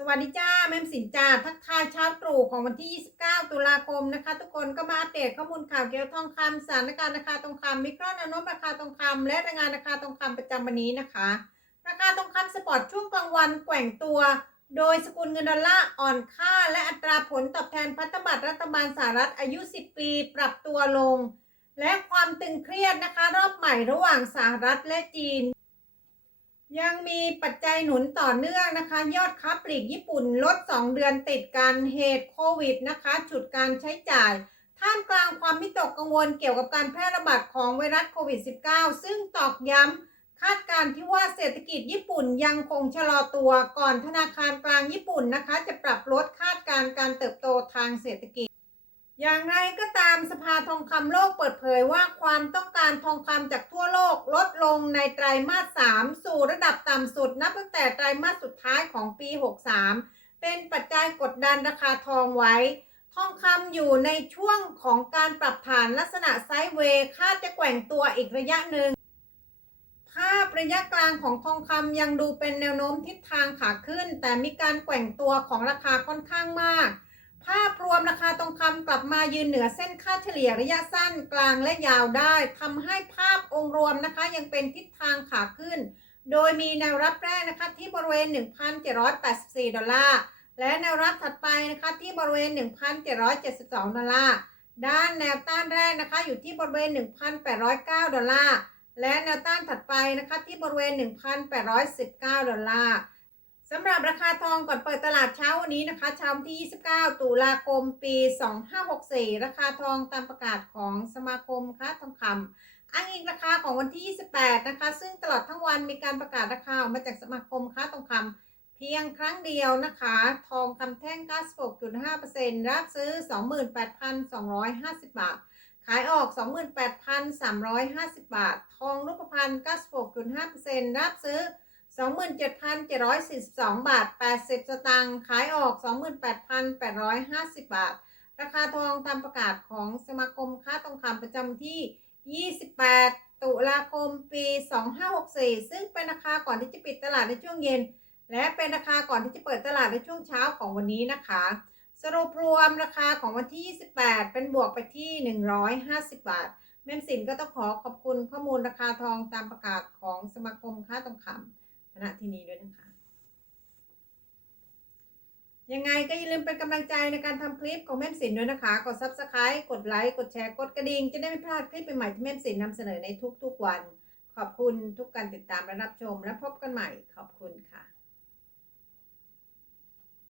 สวัสดีจ้าแม่มสินจ้าทักทายเช้าตรู่ของวันที่ 29 ตุลาคมนะคะ ทุกคนก็มาอัปเดตข้อมูลข่าวเกี่ยวกับทองคำสถานการณ์ราคาทองคำมิกรอนแนวโน้มราคาทองคำและรายงานราคาทองคำประจำวันนี้นะคะ ราคาทองคำสปอร์ตช่วงกลางวันแกว่งตัว โดยสกุลเงินดอลลาร์อ่อนค่า และอัตราผลตอบแทนพันธบัตรรัฐบาลสหรัฐอายุ 10 ปี ปรับตัวลง และความตึงเครียดนะคะ รอบใหม่ระหว่างสหรัฐและจีน ยังมีปัจจัยหนุนต่อเนื่องนะคะ ยอดค้าปลีกญี่ปุ่นลด 2 เดือนติดกันเหตุโควิดนะคะฉุดการใช้จ่าย ท่ามกลางความมิตกกังวลเกี่ยวกับการแพร่ระบาดของไวรัสโควิด -19 ซึ่งตอกย้ำคาดการณ์ที่ว่าเศรษฐกิจญี่ปุ่นยังคงชะลอตัวก่อนธนาคารกลางญี่ปุ่นนะคะ จะปรับลดคาดการณ์การเติบโตทางเศรษฐกิจ อย่างไรก็ตามสภาทองคำโลกเปิดเผยว่าความต้องการทองคำจากทั่วโลกลดลงในไตรมาส 3 สู่ระดับต่ำสุด นับตั้งแต่ไตรมาสสุดท้ายของปี 63 เป็นปัจจัยกดดันราคาทองไว้ ทองคำอยู่ในช่วงของการปรับฐานลักษณะไซด์เวย์คาดจะแกว่งตัวอีกระยะหนึ่ง ภาพระยะกลางของทองคำยังดูเป็นแนวโน้มทิศทางขาขึ้น แต่มีการแกว่งตัวของราคาค่อนข้างมาก วมราคาทองคำกลับมายืนเหนือเส้นค่าเฉลี่ยระยะสั้นกลางและยาวได้ทำให้ภาพองค์รวมนะคะยังเป็นทิศทางขาขึ้น โดยมีแนวรับแรกนะคะที่บริเวณ 1,784 ดอลลาร์ และแนวรับถัดไปนะคะที่บริเวณ 1,772 ดอลลาร์ ด้านแนวต้านแรกนะคะอยู่ที่บริเวณ 1,809 ดอลลาร์ และแนวต้านถัดไปนะคะที่บริเวณ 1,819 ดอลลาร์ สำหรับราคาทองก่อนเปิดตลาดเช้าวันนี้นะคะเช้าวันที่ 29 ตุลาคม ปี 2564 ราคาทองตามประกาศของสมาคมค้าทองคำอ้างอิงราคาของวันที่ 28 นะคะ ซึ่งตลอดทั้งวันมีการประกาศราคาออกมาจากสมาคมค้าทองคำเพียงครั้งเดียวนะคะ ทองคำแท่ง 96.5%รับซื้อ 28,250 บาท ขายออก 28,350 บาท ทองรูปพรรณ96.5%รับซื้อ 27,742 บาท 80 สตางค์ขายออก 28,850 บาท ราคาทองตามประกาศของสมาคมค้าทองคำประจำที่ 28 ตุลาคมปี 2564 ซึ่งเป็นราคาก่อนที่จะปิดตลาดในช่วงเย็น และเป็นราคาก่อนที่จะเปิดตลาดในช่วงเช้าของวันนี้นะคะ สรุปรวมราคาของวันที่ 28 เป็นบวกไปที่ 150 บาทแม่มสินก็ต้องขอขอบคุณข้อมูลราคาทองตามประกาศของสมาคมค้าทองคำ ณที่นี้ด้วยนะคะ ยังไงก็อย่าลืมเป็นกำลังใจในการทำคลิปของแม่สินด้วยนะคะ กด subscribe กดไลค์ กดแชร์ กดกระดิ่ง จะได้ไม่พลาดคลิปใหม่ๆที่แม่สินนำเสนอในทุกๆวัน ขอบคุณทุกการติดตามและรับชม และพบกันใหม่ ขอบคุณค่ะ